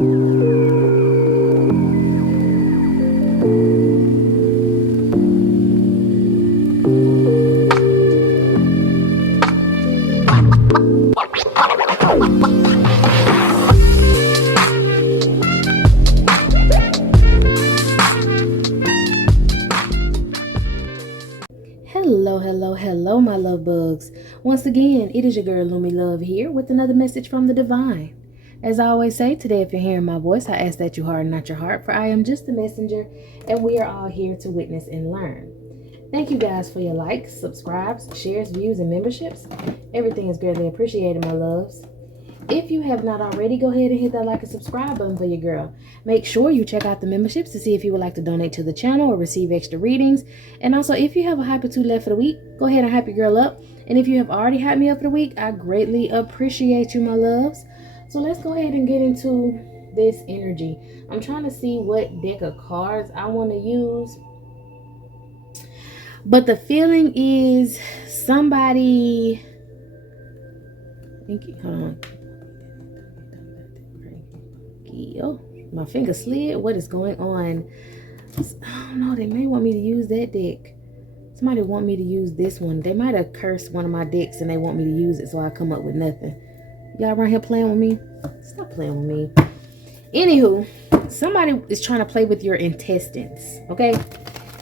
Hello, my love bugs. Once again, it is your girl Lumi Love here with another message from the divine. As I always say, today if you're hearing my voice, I ask that you harden not your heart, for I am just a messenger and we are all here to witness and learn. Thank you guys for your likes, subscribes, shares, views, and memberships. Everything is greatly appreciated, my loves. If you have not already, go ahead and hit that like and subscribe button for your girl. Make sure you check out the memberships to see if you would like to donate to the channel or receive extra readings. And also, if you have a hype or two left for the week, go ahead and hype your girl up. And if you have already hyped me up for the week, I greatly appreciate you, my loves. So let's go ahead and get into this energy. I'm trying to see what deck of cards I want to use. But the feeling is somebody... Thank you. Hold on. Oh, my finger slid. What is going on? I don't know. They may want me to use that deck. Somebody want me to use this one. They might have cursed one of my decks and they want me to use it, so I come up with nothing. Y'all around here playing with me? Stop playing with me. Anywho, somebody is trying to play with your intestines. Okay?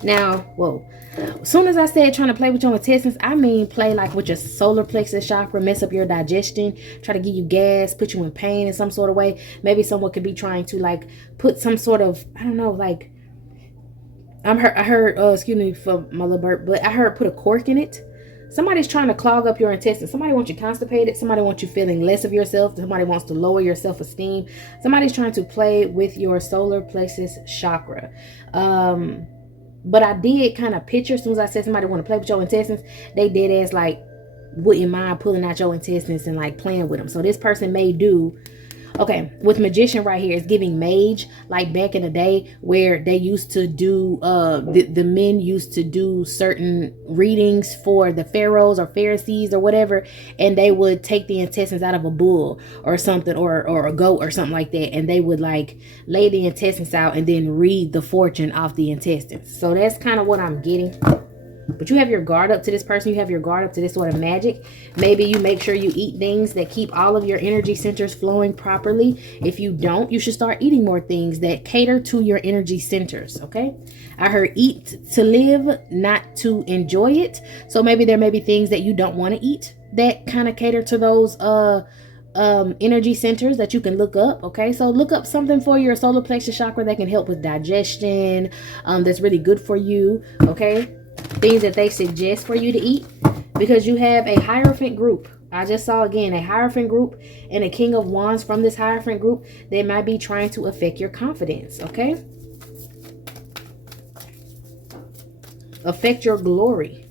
Now, whoa. As soon as I said trying to play with your intestines, I mean play like with your solar plexus chakra, mess up your digestion, try to give you gas, put you in pain in some sort of way. Maybe someone could be trying to like put some sort of, I don't know, like I heard excuse me for my little burp, but I heard put a cork in it. Somebody's trying to clog up your intestines. Somebody wants you constipated. Somebody wants you feeling less of yourself. Somebody wants to lower your self-esteem. Somebody's trying to play with your solar plexus chakra. But I did kind of picture, as soon as I said somebody want to play with your intestines, they did as like, wouldn't mind pulling out your intestines and like playing with them. So this person may do, okay, with magician right here, it's giving mage, like back in the day where they used to do, the men used to do certain readings for the pharaohs or pharisees or whatever, and they would take the intestines out of a bull or something, or a goat or something like that, and they would like lay the intestines out and then read the fortune off the intestines. So that's kind of what I'm getting. But you have your guard up to this person. You have your guard up to this sort of magic. Maybe you make sure you eat things that keep all of your energy centers flowing properly. If you don't, you should start eating more things that cater to your energy centers. Okay. I heard eat to live, not to enjoy it. So maybe there may be things that you don't want to eat that kind of cater to those energy centers that you can look up. Okay, so look up something for your solar plexus chakra that can help with digestion, that's really good for you. Okay, things that they suggest for you to eat, because you have a Hierophant group. I just saw again a Hierophant group and a King of Wands from this Hierophant group. They might be trying to affect your confidence. Okay, affect your glory.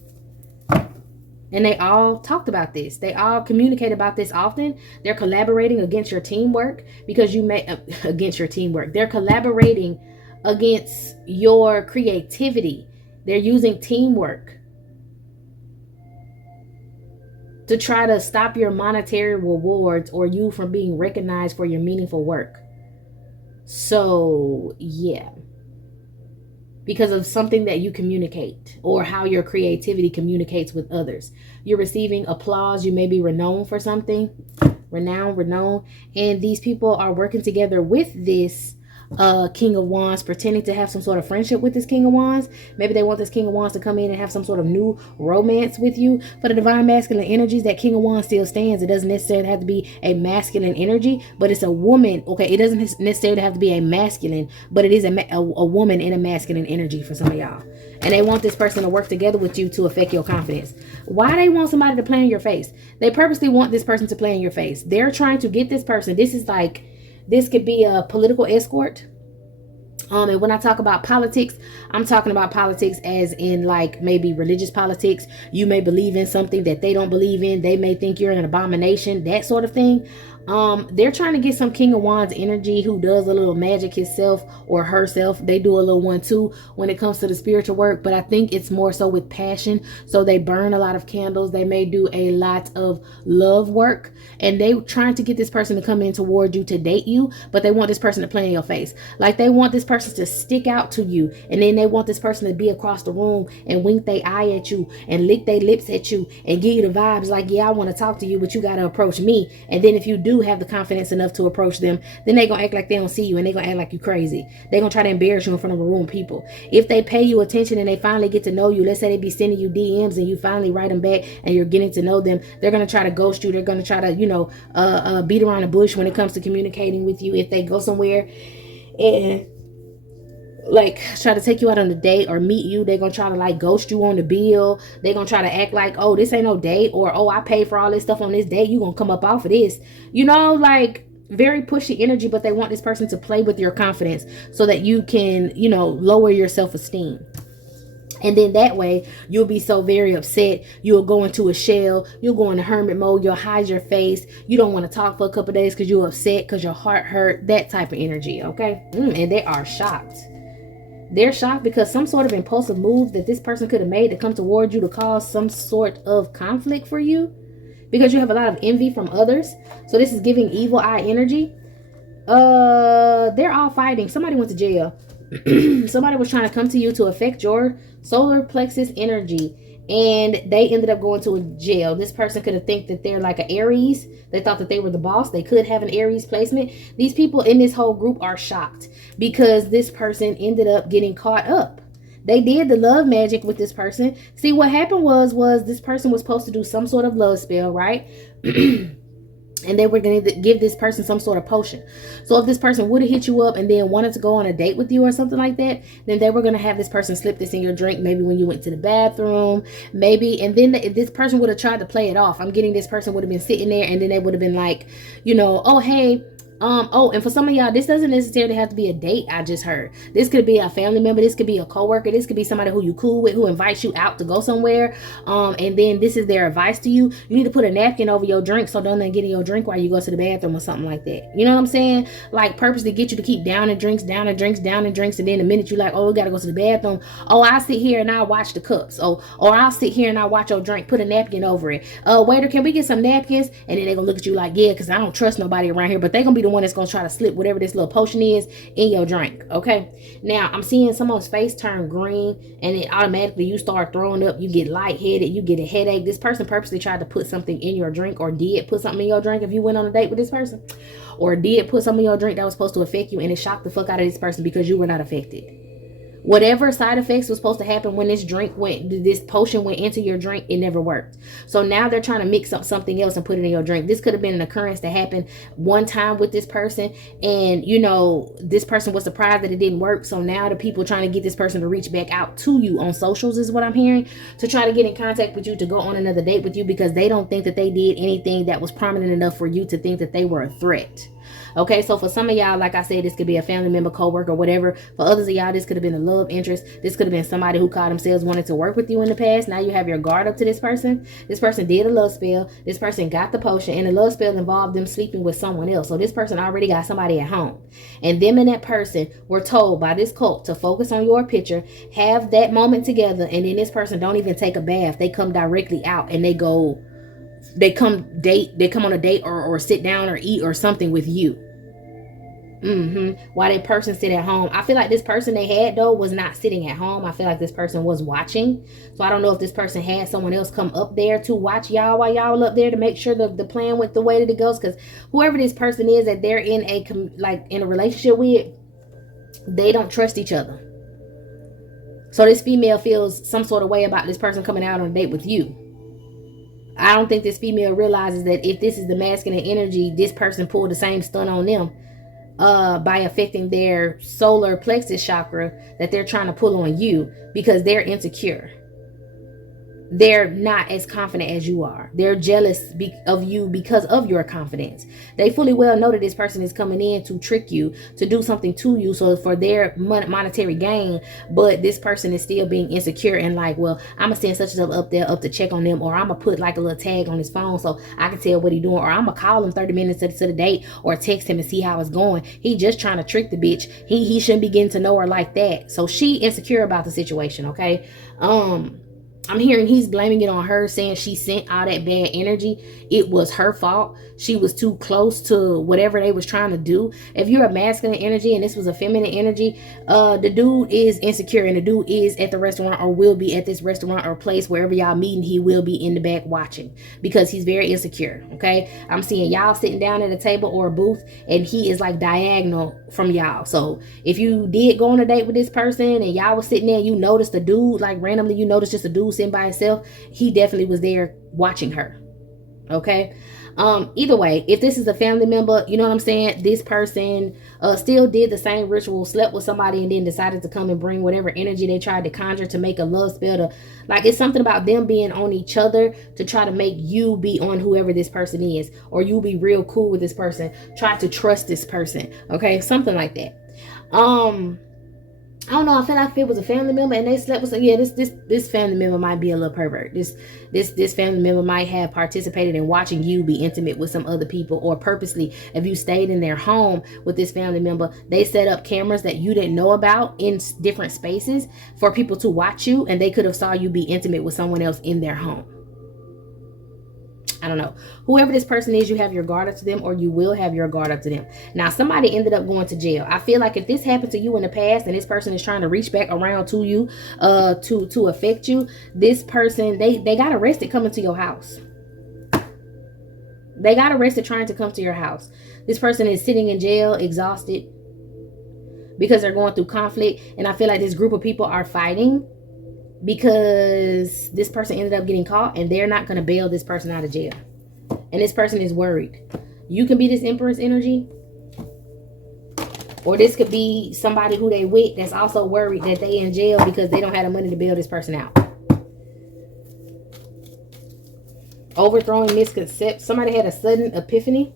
And they all talked about this. They all communicate about this often. They're collaborating against your teamwork, because you may against your teamwork. They're collaborating against your creativity. They're using teamwork to try to stop your monetary rewards or you from being recognized for your meaningful work. So, yeah. Because of something that you communicate or how your creativity communicates with others. You're receiving applause. You may be renowned for something. Renowned. And these people are working together with this King of Wands, pretending to have some sort of friendship with this King of Wands. Maybe they want this King of Wands to come in and have some sort of new romance with you. For the divine masculine energies, that King of Wands still stands. It doesn't necessarily have to be a masculine energy, but it's a woman. Okay, it doesn't necessarily have to be a masculine, but it is a woman in a masculine energy for some of y'all. And they want this person to work together with you to affect your confidence. Why they want somebody to play in your face? They purposely want this person to play in your face. They're trying to get this person. This could be a political escort. And when I talk about politics, I'm talking about politics as in like maybe religious politics. You may believe in something that they don't believe in. They may think you're an abomination, that sort of thing. They're trying to get some King of Wands energy who does a little magic himself or herself. They do a little one too when it comes to the spiritual work, but I think it's more so with passion. So they burn a lot of candles. They may do a lot of love work, and they trying to get this person to come in toward you to date you, but they want this person to play in your face. Like they want this person to stick out to you, and then they want this person to be across the room and wink their eye at you and lick their lips at you and give you the vibes like, yeah, I want to talk to you, but you got to approach me. And then if you do have the confidence enough to approach them, then they gonna act like they don't see you, and they gonna act like you crazy. They gonna try to embarrass you in front of a room of people. If they pay you attention and they finally get to know you, let's say they be sending you DMs and you finally write them back and you're getting to know them, they're gonna try to ghost you. They're gonna try to, beat around the bush when it comes to communicating with you. If they go somewhere and like try to take you out on a date or meet you, they're gonna try to like ghost you on the bill. They're gonna try to act like, oh, this ain't no date, or oh, I paid for all this stuff on this date, you gonna come up off of this, like very pushy energy. But they want this person to play with your confidence so that you can, lower your self-esteem. And then that way you'll be so very upset, you'll go into a shell, you'll go into hermit mode, you'll hide your face, you don't want to talk for a couple of days because you're upset, because your heart hurt, that type of energy. Okay. And they are shocked. They're shocked because some sort of impulsive move that this person could have made to come towards you to cause some sort of conflict for you, because you have a lot of envy from others. So this is giving evil eye energy. They're all fighting. Somebody went to jail. Somebody was trying to come to you to affect your solar plexus energy, and they ended up going to a jail. This person could have think that they're like an Aries. They thought that they were the boss. They could have an Aries placement. These people in this whole group are shocked because this person ended up getting caught up. They did the love magic with this person. See, what happened was this person was supposed to do some sort of love spell, right? And they were going to give this person some sort of potion. So if this person would have hit you up and then wanted to go on a date with you or something like that, then they were going to have this person slip this in your drink, maybe when you went to the bathroom, maybe. And then this person would have tried to play it off. I'm getting this person would have been sitting there, and then they would have been like, oh, hey, and for some of y'all, this doesn't necessarily have to be a date. I just heard this could be a family member, this could be a coworker, this could be somebody who you cool with, who invites you out to go somewhere, and then this is their advice to you. You need to put a napkin over your drink so don't let get in your drink while you go to the bathroom or something like that. You know what I'm saying? Like purposely get you to keep downing drinks, and then the minute you like, oh, we gotta go to the bathroom, oh, I'll sit here and I'll watch the cups, or I'll sit here and I'll watch your drink, put a napkin over it. Waiter, can we get some napkins? And then they're gonna look at you like, yeah, because I don't trust nobody around here. But they're gonna be the one that's gonna try to slip whatever this little potion is in your drink. Okay, now I'm seeing someone's face turn green, and then automatically you start throwing up, you get lightheaded, you get a headache. This person purposely tried to put something in your drink, or did put something in your drink if you went on a date with this person, or did put something in your drink that was supposed to affect you, and it shocked the fuck out of this person because you were not affected. Whatever side effects was supposed to happen when this potion went into your drink, it never worked. So now they're trying to mix up something else and put it in your drink. This could have been an occurrence that happened one time with this person, and this person was surprised that it didn't work. So now the people trying to get this person to reach back out to you on socials is what I'm hearing, to try to get in contact with you to go on another date with you, because they don't think that they did anything that was prominent enough for you to think that they were a threat. Okay, so for some of y'all, like I said, this could be a family member, coworker, whatever. For others of y'all, this could have been a love interest. This could have been somebody who called themselves wanted to work with you in the past. Now you have your guard up to this person. This person did a love spell. This person got the potion, and the love spell involved them sleeping with someone else. So this person already got somebody at home, and them and that person were told by this cult to focus on your picture, have that moment together, and then this person don't even take a bath. They come directly out and they come on a date or sit down or eat or something with you. While that person sit at home. I feel like this person they had though was not sitting at home. I feel like this person was watching. So I don't know if this person had someone else come up there to watch y'all while y'all up there to make sure the plan went the way that it goes. Because whoever this person is that they're in a relationship with, they don't trust each other. So this female feels some sort of way about this person coming out on a date with you. I don't think this female realizes that if this is the masculine energy, this person pulled the same stunt on them by affecting their solar plexus chakra that they're trying to pull on you because they're insecure. they're not as confident as you are. They're jealous of you because of your confidence. They fully well know that this person is coming in to trick you, to do something to you, so for their monetary gain. But this person is still being insecure and like, well, I'm gonna send such and such up to check on them, or I'm gonna put like a little tag on his phone so I can tell what he's doing, or I'm gonna call him 30 minutes to the date, or text him and see how it's going. He just trying to trick the bitch. He shouldn't be getting to know her like that. So she insecure about the situation. Okay. I'm hearing he's blaming it on her, saying she sent all that bad energy. It was her fault. She was too close to whatever they was trying to do. If you're a masculine energy and this was a feminine energy, the dude is insecure, and the dude is at the restaurant, or will be at this restaurant or place wherever y'all meeting. He will be in the back watching because he's very insecure. Okay, I'm seeing y'all sitting down at a table or a booth, and he is like diagonal from y'all. So if you did go on a date with this person and y'all was sitting there, you noticed the dude, like randomly you noticed just a dude sitting by himself, he definitely was there watching her. Okay. Either way, if this is a family member, you know what I'm saying, this person still did the same ritual, slept with somebody, and then decided to come and bring whatever energy they tried to conjure to make a love spell to, like, it's something about them being on each other to try to make you be on whoever this person is, or you be real cool with this person, try to trust this person. Okay, something like that. I don't know. I feel like if it was a family member and they slept with, yeah, this family member might be a little pervert. This family member might have participated in watching you be intimate with some other people, or purposely, if you stayed in their home with this family member, they set up cameras that you didn't know about in different spaces for people to watch you, and they could have saw you be intimate with someone else in their home. I don't know. Whoever this person is, you have your guard up to them, or you will have your guard up to them. Now, somebody ended up going to jail. I feel like if this happened to you in the past and this person is trying to reach back around to you to affect you, this person, they got arrested coming to your house. They got arrested trying to come to your house. This person is sitting in jail, exhausted because they're going through conflict. And I feel like this group of people are fighting because this person ended up getting caught, and they're not going to bail this person out of jail. And this person is worried. You can be this Empress energy, or this could be somebody who they with that's also worried that they in jail because they don't have the money to bail this person out. Overthrowing misconceptions. Somebody had a sudden epiphany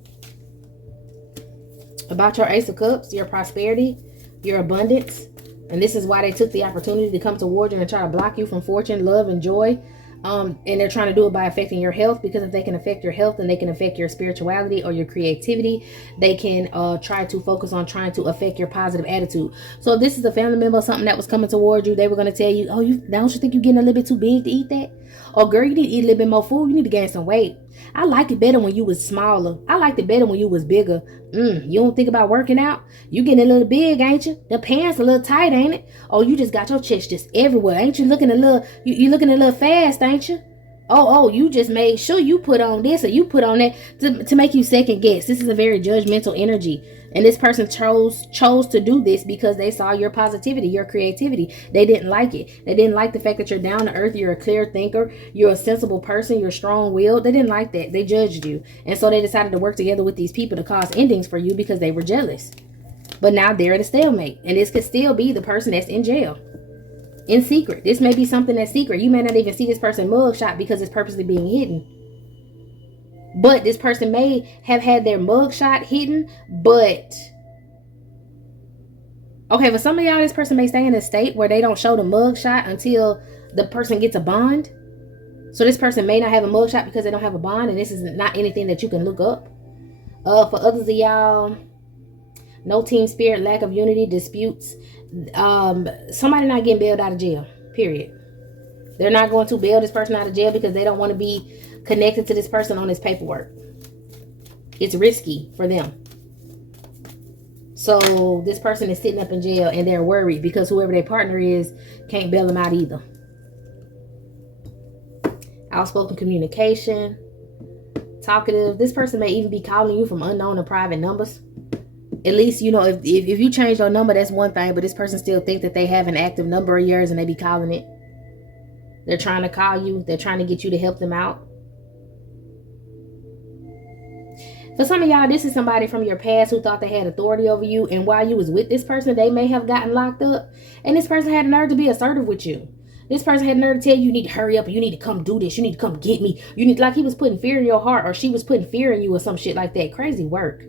about your Ace of Cups, your prosperity, your abundance. And this is why they took the opportunity to come toward you and try to block you from fortune, love, and joy. And they're trying to do it by affecting your health, because if they can affect your health, then they can affect your spirituality or your creativity. They can try to focus on trying to affect your positive attitude. So if this is a family member or something that was coming toward you, they were going to tell you, oh, don't you think you're getting a little bit too big to eat that? Oh, girl, you need to eat a little bit more food. You need to gain some weight. I liked it better when you was smaller. I liked it better when you was bigger. You don't think about working out? You getting a little big, ain't you? The pants a little tight, ain't it? Oh, you just got your chest just everywhere. Ain't you looking a little, you looking a little fast, ain't you? Oh, you just made sure you put on this or you put on that to make you second guess. This is a very judgmental energy. And this person chose to do this because they saw your positivity, your creativity. They didn't like it. They didn't like the fact that you're down to earth. You're a clear thinker. You're a sensible person. You're strong-willed. They didn't like that. They judged you. And so they decided to work together with these people to cause endings for you because they were jealous. But now they're at a stalemate. And this could still be the person that's in jail. In secret. This may be something that's secret. You may not even see this person mugshot because it's purposely being hidden. But this person may have had their mugshot hidden, but okay, for some of y'all, this person may stay in a state where they don't show the mugshot until the person gets a bond. So this person may not have a mugshot because they don't have a bond, and this is not anything that you can look up. For others of y'all, no team spirit, lack of unity, disputes. Somebody not getting bailed out of jail, period. They're not going to bail this person out of jail because they don't want to be connected to this person on his paperwork. It's risky for them. So this person is sitting up in jail and they're worried because whoever their partner is can't bail them out either. Outspoken communication, talkative. This person may even be calling you from unknown or private numbers. At least, you know, if you change your number, that's one thing, but this person still thinks that they have an active number of yours and they be calling it. They're trying to call you. They're trying to get you to help them out. For some of y'all, this is somebody from your past who thought they had authority over you. And while you was with this person, they may have gotten locked up. And this person had the nerve to be assertive with you. This person had nerve to tell you, you need to hurry up, or you need to come do this, you need to come get me. You need, like he was putting fear in your heart, or she was putting fear in you, or some shit like that. Crazy work.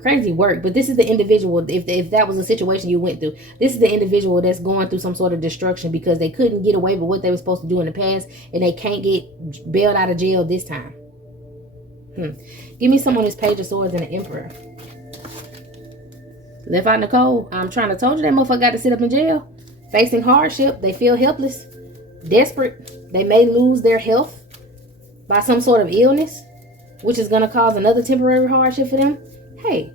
Crazy work. But this is the individual, if that was a situation you went through, this is the individual that's going through some sort of destruction because they couldn't get away with what they were supposed to do in the past, and they can't get bailed out of jail this time. Give me some on this Page of Swords and the Emperor. Left out Nicole. I'm trying to told you that motherfucker got to sit up in jail. Facing hardship. They feel helpless. Desperate. They may lose their health by some sort of illness, which is going to cause another temporary hardship for them. Hey,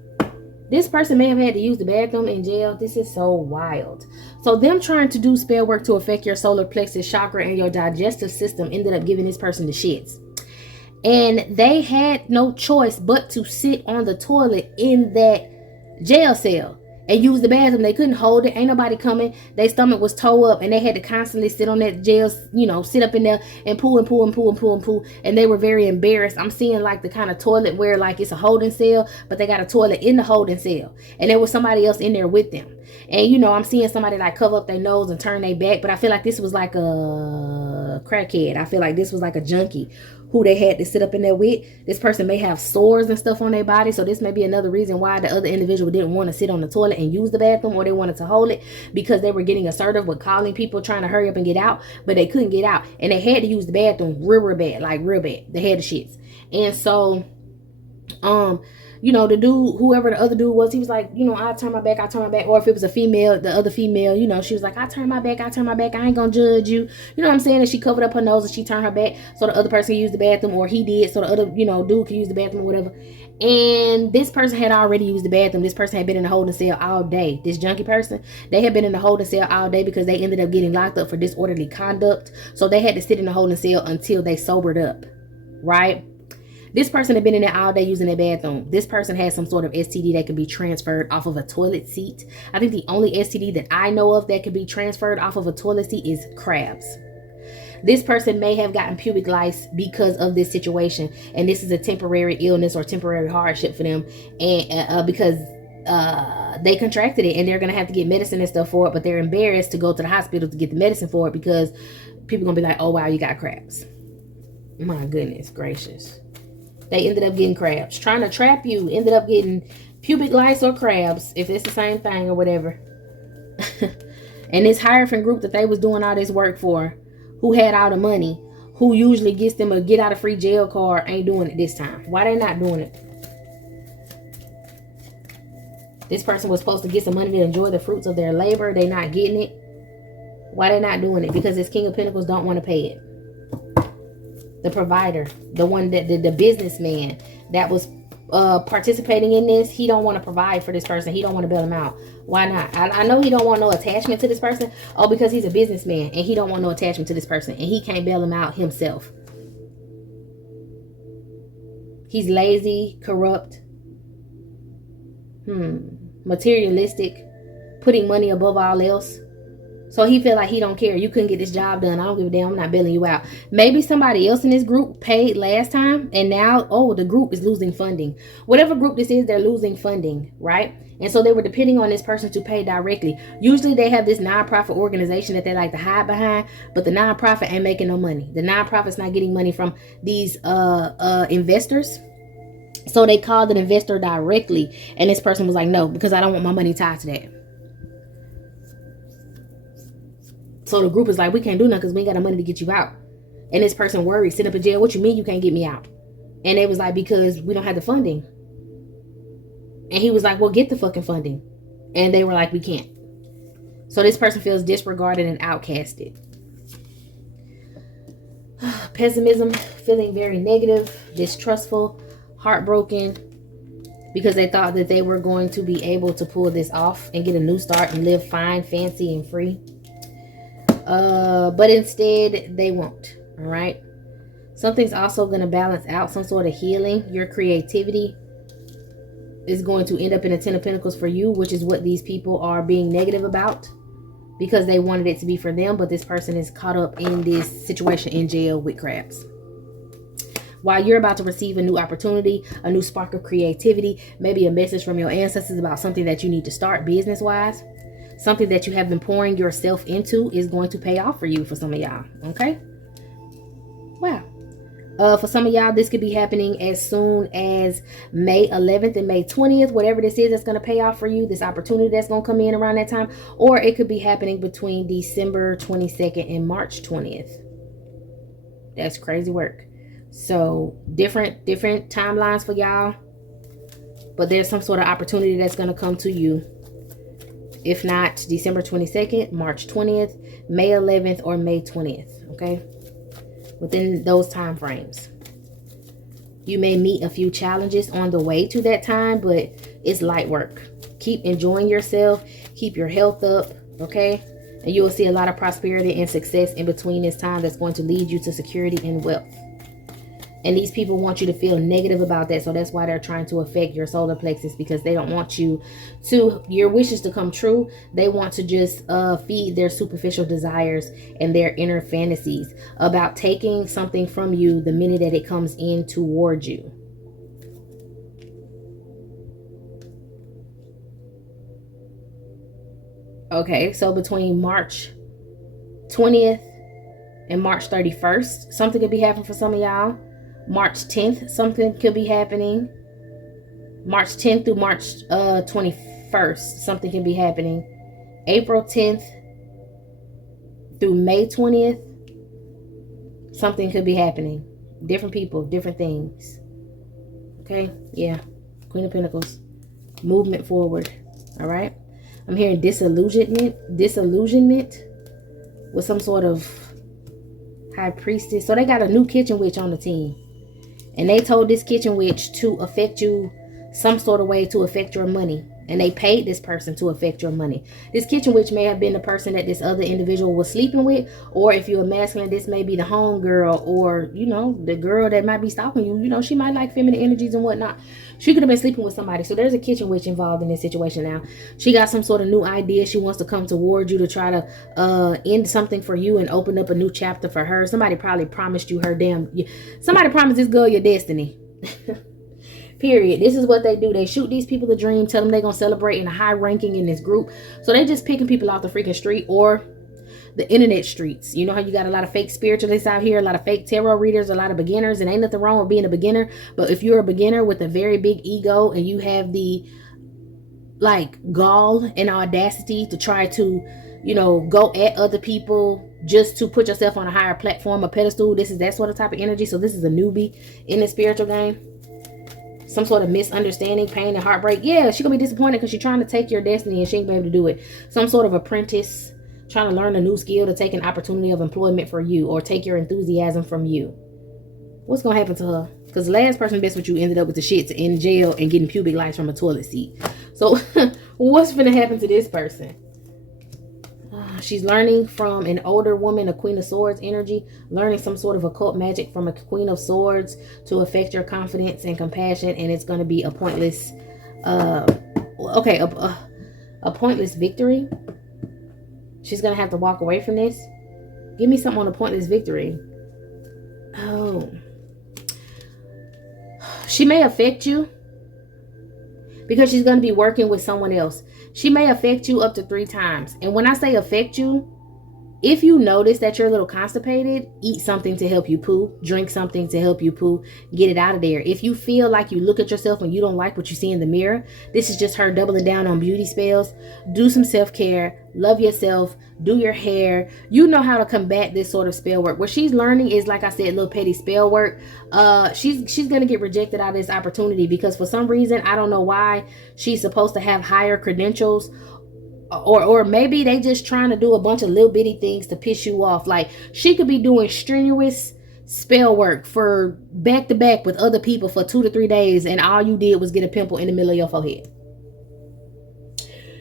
this person may have had to use the bathroom in jail. This is so wild. So them trying to do spell work to affect your solar plexus chakra and your digestive system ended up giving this person the shits. And they had no choice but to sit on the toilet in that jail cell and use the bathroom. They couldn't hold it. Ain't nobody coming. Their stomach was toe up, and they had to constantly sit on that jail, sit up in there and pull and pull and pull and pull and pull. And they were very embarrassed. I'm seeing like the kind of toilet where like it's a holding cell, but they got a toilet in the holding cell, and there was somebody else in there with them. And I'm seeing somebody like cover up their nose and turn their back, but I feel like this was like a crackhead. I feel like this was like a junkie who they had to sit up in there with. This person may have sores and stuff on their body, so this may be another reason why the other individual didn't want to sit on the toilet and use the bathroom, or they wanted to hold it because they were getting assertive with calling people, trying to hurry up and get out, but they couldn't get out, and they had to use the bathroom real bad, like real bad. They had the shits. And so the dude, whoever the other dude was, he was like, I turn my back. Or if it was a female, the other female, she was like, I turn my back. I ain't gonna judge you. You know what I'm saying? And she covered up her nose and she turned her back so the other person could use the bathroom, or he did so the other, dude could use the bathroom or whatever. And this person had already used the bathroom. This person had been in the holding cell all day. This junkie person, they had been in the holding cell all day because they ended up getting locked up for disorderly conduct. So they had to sit in the holding cell until they sobered up, right? This person had been in there all day using their bathroom. This person had some sort of STD that could be transferred off of a toilet seat. I think the only STD that I know of that could be transferred off of a toilet seat is crabs. This person may have gotten pubic lice because of this situation. And this is a temporary illness or temporary hardship for them. And because they contracted it, and they're going to have to get medicine and stuff for it. But they're embarrassed to go to the hospital to get the medicine for it because people going to be like, oh, wow, you got crabs. My goodness gracious. They ended up getting crabs. Trying to trap you. Ended up getting pubic lice or crabs. If it's the same thing or whatever. And this Hierophant group that they was doing all this work for, who had all the money, who usually gets them a get out of free jail card, ain't doing it this time. Why they not doing it? This person was supposed to get some money to enjoy the fruits of their labor. They not getting it. Why they not doing it? Because this King of Pentacles don't want to pay it. The provider, the one that the businessman that was participating in this, he don't want to provide for this person. He don't want to bail him out. Why not? I know he don't want no attachment to this person. Oh, because he's a businessman and he don't want no attachment to this person, and he can't bail him out himself. He's lazy, corrupt, materialistic, putting money above all else. So he feel like he don't care. You couldn't get this job done. I don't give a damn. I'm not bailing you out. Maybe somebody else in this group paid last time, and now, the group is losing funding. Whatever group this is, they're losing funding, right? And so they were depending on this person to pay directly. Usually they have this nonprofit organization that they like to hide behind, but the nonprofit ain't making no money. The nonprofit's not getting money from these investors. So they called an investor directly, and this person was like, no, because I don't want my money tied to that. So the group is like, we can't do nothing because we ain't got no money to get you out. And this person worried, sit up in jail. What you mean you can't get me out? And they was like, because we don't have the funding. And he was like, well, get the fucking funding. And they were like, we can't. So this person feels disregarded and outcasted. Pessimism, feeling very negative, distrustful, heartbroken, because they thought that they were going to be able to pull this off and get a new start and live fine, fancy, and free. But instead they won't. All right. Something's also going to balance out, some sort of healing. Your creativity is going to end up in a 10 of Pentacles for you, which is what these people are being negative about because they wanted it to be for them. But this person is caught up in this situation in jail with crabs. While you're about to receive a new opportunity, a new spark of creativity, maybe a message from your ancestors about something that you need to start business-wise. something that you have been pouring yourself into is going to pay off for you for some of y'all. Okay. Wow. For some of y'all, this could be happening as soon as May 11th and May 20th, whatever this is that's going to pay off for you, this opportunity that's going to come in around that time, or it could be happening between December 22nd and March 20th. That's crazy work. So different timelines for y'all, but there's some sort of opportunity that's going to come to you. If not December 22nd, March 20th, May 11th, or May 20th. Okay. Within those time frames, you may meet a few challenges on the way to that time, but it's light work. Keep enjoying yourself, keep your health up, okay? And you will see a lot of prosperity and success in between this time that's going to lead you to security and wealth. And these people want you to feel negative about that, so that's why they're trying to affect your solar plexus, because they don't want your wishes to come true. They want to just feed their superficial desires and their inner fantasies about taking something from you the minute that it comes in towards you. Okay, so between March 20th and March 31st, something could be happening for some of y'all. March 10th, something could be happening. March 10th through March 21st, something can be happening. April 10th through May 20th, something could be happening. Different people, different things. Okay, yeah. Queen of Pentacles. Movement forward. All right. I'm hearing disillusionment with some sort of high priestess. So they got a new kitchen witch on the team. And they told this kitchen witch to affect you some sort of way, to affect your money. And they paid this person to affect your money. This kitchen witch may have been the person that this other individual was sleeping with. Or if you're masculine, this may be the home girl, or, you know, the girl that might be stalking you. You know, she might like feminine energies and whatnot. She could have been sleeping with somebody. So there's a kitchen witch involved in this situation now. She got some sort of new idea. She wants to come towards you to try to end something for you and open up a new chapter for her. Somebody probably promised you somebody promised this girl your destiny. Period. This is what they do. They shoot these people a dream, tell them they're going to celebrate in a high ranking in this group. So they just picking people off the freaking street or the internet streets. You know how you got a lot of fake spiritualists out here, a lot of fake tarot readers, a lot of beginners, and ain't nothing wrong with being a beginner. But if you're a beginner with a very big ego and you have the gall and audacity to try to, you know, go at other people just to put yourself on a higher platform or pedestal, this is that sort of type of energy. So this is a newbie in the spiritual game. Some sort of misunderstanding, pain, and heartbreak. Yeah, she's gonna be disappointed because she's trying to take your destiny and she ain't be able to do it. Some sort of apprentice trying to learn a new skill to take an opportunity of employment for you or take your enthusiasm from you. What's gonna happen to her? Because the last person best with you ended up with the shits in jail and getting pubic lice from a toilet seat. So what's gonna happen to this person? She's learning from an older woman, a Queen of Swords energy, learning some sort of occult magic from a Queen of Swords to affect your confidence and compassion. And it's going to be a pointless, a pointless victory. She's going to have to walk away from this. Give me something on a pointless victory. Oh. She may affect you because she's going to be working with someone else. She may affect you up to 3 times. And when I say affect you, if you notice that you're a little constipated, eat something to help you poo. Drink something to help you poo. Get it out of there. If you feel like you look at yourself and you don't like what you see in the mirror, this is just her doubling down on beauty spells. Do some self-care. Love yourself. Do your hair. You know how to combat this sort of spell work. What she's learning is, like I said, little petty spell work. She's going to get rejected out of this opportunity because for some reason, I don't know why, she's supposed to have higher credentials. Or maybe they just trying to do a bunch of little bitty things to piss you off. Like, she could be doing strenuous spell work for back to back with other people for 2 to 3 days, and all you did was get a pimple in the middle of your forehead.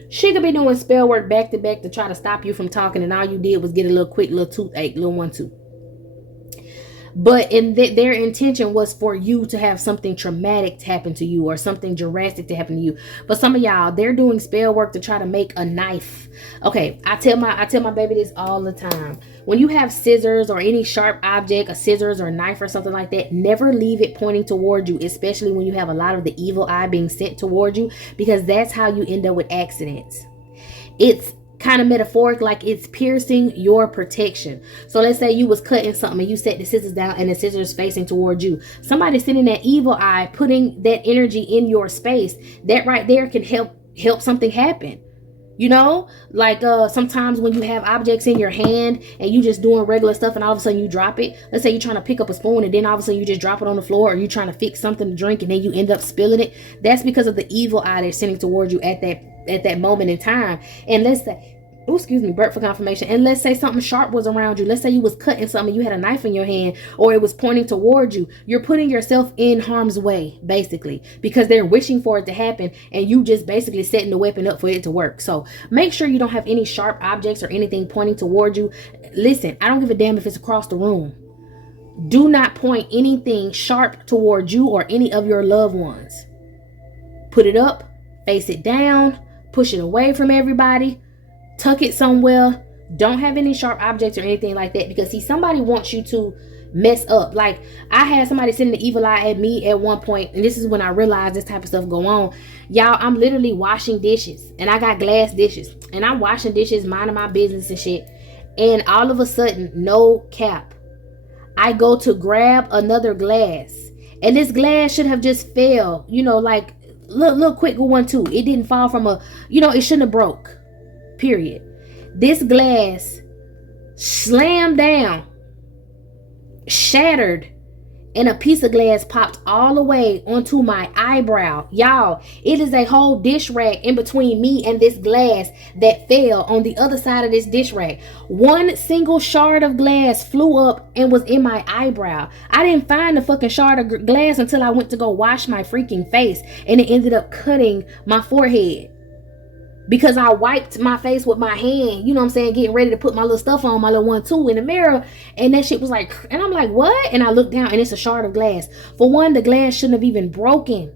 She could be doing spell work back to back to try to stop you from talking, and all you did was get a little quick little toothache, little 1-2. But their intention was for you to have something traumatic to happen to you or something drastic to happen to you. But some of y'all, they're doing spell work to try to make a knife. Okay, I tell my baby this all the time. When you have scissors or any sharp object, a scissors or a knife or something like that, never leave it pointing toward you, especially when you have a lot of the evil eye being sent toward you, because that's how you end up with accidents. It's kind of metaphoric, like it's piercing your protection. So let's say you was cutting something and you set the scissors down and the scissors facing towards you. Somebody sending that evil eye, putting that energy in your space, that right there can help something happen. You know, like sometimes when you have objects in your hand and you just doing regular stuff and all of a sudden you drop it. Let's say you're trying to pick up a spoon and then all of a sudden you just drop it on the floor, or you're trying to fix something to drink and then you end up spilling it. That's because of the evil eye that's sending towards you at that moment in time. And let's say, oh, excuse me, burp for confirmation. And let's say something sharp was around you. Let's say you was cutting something, you had a knife in your hand, or it was pointing towards you. You're putting yourself in harm's way, basically, because they're wishing for it to happen, and you just basically setting the weapon up for it to work. So make sure you don't have any sharp objects or anything pointing towards you. Listen, I don't give a damn if it's across the room. Do not point anything sharp towards you or any of your loved ones. Put it up, face it down, push it away from everybody. Tuck it somewhere. Don't have any sharp objects or anything like that, because see, somebody wants you to mess up. Like, I had somebody sending the evil eye at me at one point, and this is when I realized this type of stuff go on. Y'all, I'm literally washing dishes, and I got glass dishes, and I'm washing dishes, minding my business and shit, and all of a sudden, no cap, I go to grab another glass, and this glass should have just fell, you know, like little quick one too. It didn't fall from a, you know, it shouldn't have broke. Period. This glass slammed down, shattered, and a piece of glass popped all the way onto my eyebrow. Y'all, it is a whole dish rack in between me and this glass that fell on the other side of this dish rack. One single shard of glass flew up and was in my eyebrow. I didn't find the fucking shard of glass until I went to go wash my freaking face, and it ended up cutting my forehead. Because I wiped my face with my hand, you know what I'm saying, getting ready to put my little stuff on, my little 1-2 in the mirror, and that shit was like, and I'm like, what? And I looked down and it's a shard of glass. For one, the glass shouldn't have even broken.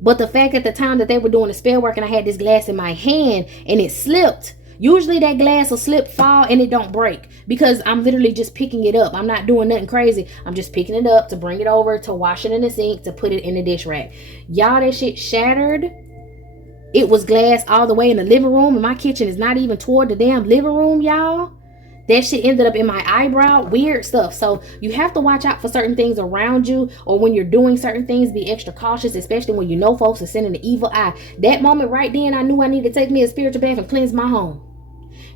But the fact at the time that they were doing the spell work and I had this glass in my hand and it slipped, usually that glass will slip, fall, and it don't break, because I'm literally just picking it up. I'm not doing nothing crazy. I'm just picking it up to bring it over, to wash it in the sink, to put it in the dish rack. Y'all, that shit shattered. It was glass all the way in the living room, and my kitchen is not even toward the damn living room, y'all. That shit ended up in my eyebrow. Weird stuff. So you have to watch out for certain things around you, or when you're doing certain things, be extra cautious, especially when you know folks are sending the evil eye. That moment right then, I knew I needed to take me a spiritual bath and cleanse my home,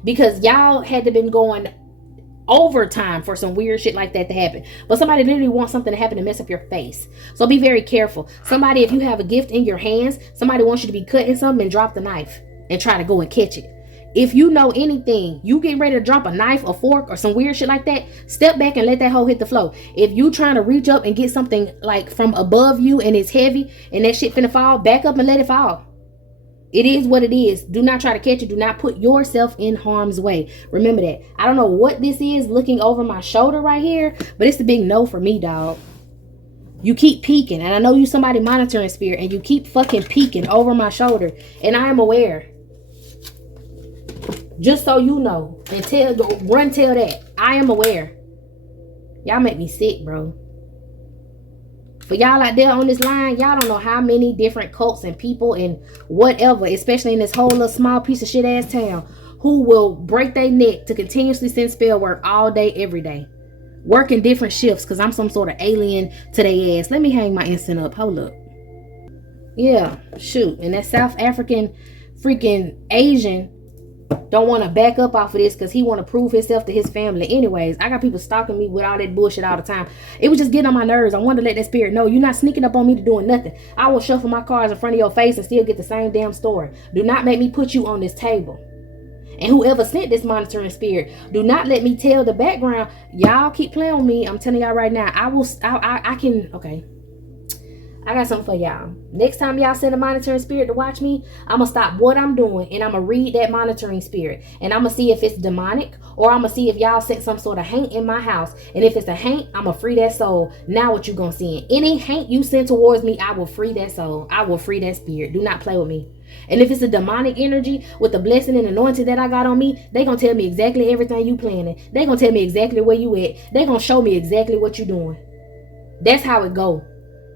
because y'all had to been going overtime for some weird shit like that to happen. But somebody literally wants something to happen to mess up your face. So be very careful. Somebody, if you have a gift in your hands, somebody wants you to be cutting something and drop the knife and try to go and catch it. If you know anything, you getting ready to drop a knife or fork or some weird shit like that, step back and let that hoe hit the floor. If you trying to reach up and get something like from above you and it's heavy and that shit finna fall, back up and let it fall. It is what it is. Do not try to catch it. Do not put yourself in harm's way. Remember that. I don't know what this is looking over my shoulder right here, but it's the big no for me, dog. You keep peeking, and I know you somebody monitoring spirit, and you keep fucking peeking over my shoulder, and I am aware. Just so you know, and tell that. I am aware. Y'all make me sick, bro. For y'all out there on this line, y'all don't know how many different cults and people and whatever, especially in this whole little small piece of shit ass town, who will break their neck to continuously send spell work all day, every day. Working different shifts because I'm some sort of alien to their ass. Let me hang my incense up. Hold up. Yeah, shoot. And that South African freaking Asian don't want to back up off of this because he want to prove himself to his family. Anyways, I got people stalking me with all that bullshit all the time. It was just getting on my nerves. I wanted to let that spirit know you're not sneaking up on me to doing nothing. I will shuffle my cards in front of your face and still get the same damn story. Do not make me put you on this table. And whoever sent this monitoring spirit, do not let me tell the background. Y'all keep playing with me. I'm telling y'all right now. Okay. I got something for y'all. Next time y'all send a monitoring spirit to watch me, I'm going to stop what I'm doing and I'm going to read that monitoring spirit. And I'm going to see if it's demonic, or I'm going to see if y'all sent some sort of haint in my house. And if it's a haint, I'm going to free that soul. Now what you going to see? Any haint you send towards me, I will free that soul. I will free that spirit. Do not play with me. And if it's a demonic energy with the blessing and anointing that I got on me, they going to tell me exactly everything you planning. They going to tell me exactly where you at. They going to show me exactly what you doing. That's how it go.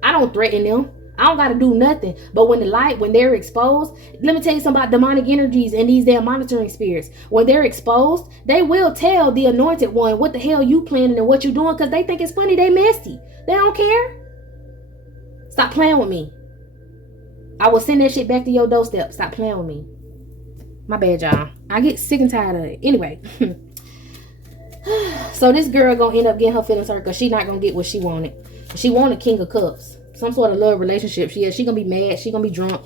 I don't threaten them. I don't gotta do nothing. But when they're exposed, let me tell you something about demonic energies and these damn monitoring spirits. When they're exposed, they will tell the anointed one what the hell you planning and what you doing, because they think it's funny. They messy. They don't care. Stop playing with me. I will send that shit back to your doorstep. Stop playing with me. My bad, y'all. I get sick and tired of it. Anyway. So this girl gonna end up getting her feelings hurt because she not gonna get what she wanted. She wanted King of Cups. Some sort of love relationship. She gonna be mad. She gonna be drunk,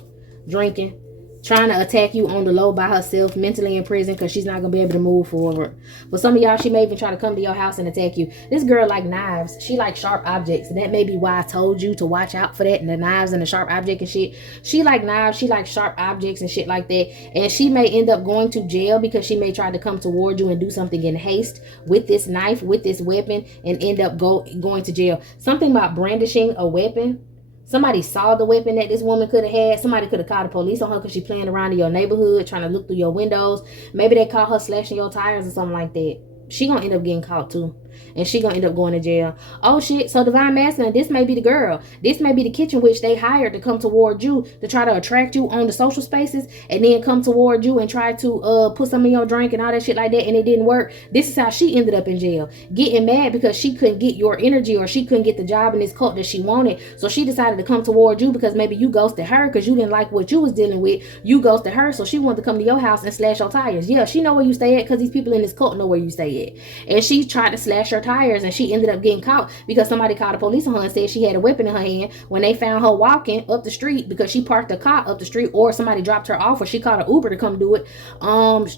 drinking, trying to attack you on the low by herself, mentally in prison because she's not gonna be able to move forward. But some of y'all, she may even try to come to your house and attack you. This girl like knives. She like sharp objects, and that may be why I told you to watch out for that, and the knives and the sharp object and shit. She like knives. She like sharp objects and shit like that. And she may end up going to jail because she may try to come toward you and do something in haste with this knife, with this weapon, and end up going to jail. Something about brandishing a weapon. Somebody saw the weapon that this woman could have had. Somebody could have called the police on her because she playing around in your neighborhood, trying to look through your windows. Maybe they caught her slashing your tires or something like that. She gonna end up getting caught too. And she gonna end up going to jail. Oh shit. So divine masculine, this may be the girl. This may be the kitchen witch they hired to come toward you to try to attract you on the social spaces, and then come toward you and try to put some in your drink and all that shit like that, and it didn't work. This is how she ended up in jail. Getting mad because she couldn't get your energy, or she couldn't get the job in this cult that she wanted. So she decided to come toward you because maybe you ghosted her because you didn't like what you was dealing with. You ghosted her, so she wanted to come to your house and slash your tires. Yeah, she know where you stay at because these people in this cult know where you stay at. And she tried to slash her tires, and she ended up getting caught because somebody called the police on her and said she had a weapon in her hand when they found her walking up the street because she parked the car up the street, or somebody dropped her off, or she called an Uber to come do it.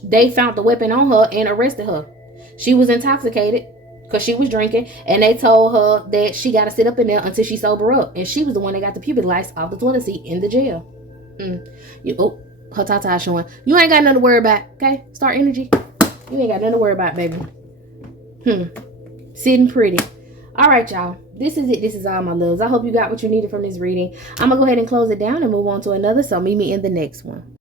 They found the weapon on her and arrested her. She was intoxicated because she was drinking, and they told her that she got to sit up in there until she sober up, and she was the one that got the pubic lice off the toilet seat in the jail. Her tata showing. You ain't got nothing to worry about. Okay, Star Energy, you ain't got nothing to worry about, baby. Sitting pretty. All right, y'all, this is it. This is all, my loves. I hope you got what you needed from this reading. I'm gonna go ahead and close it down and move on to another, so meet me in the next one.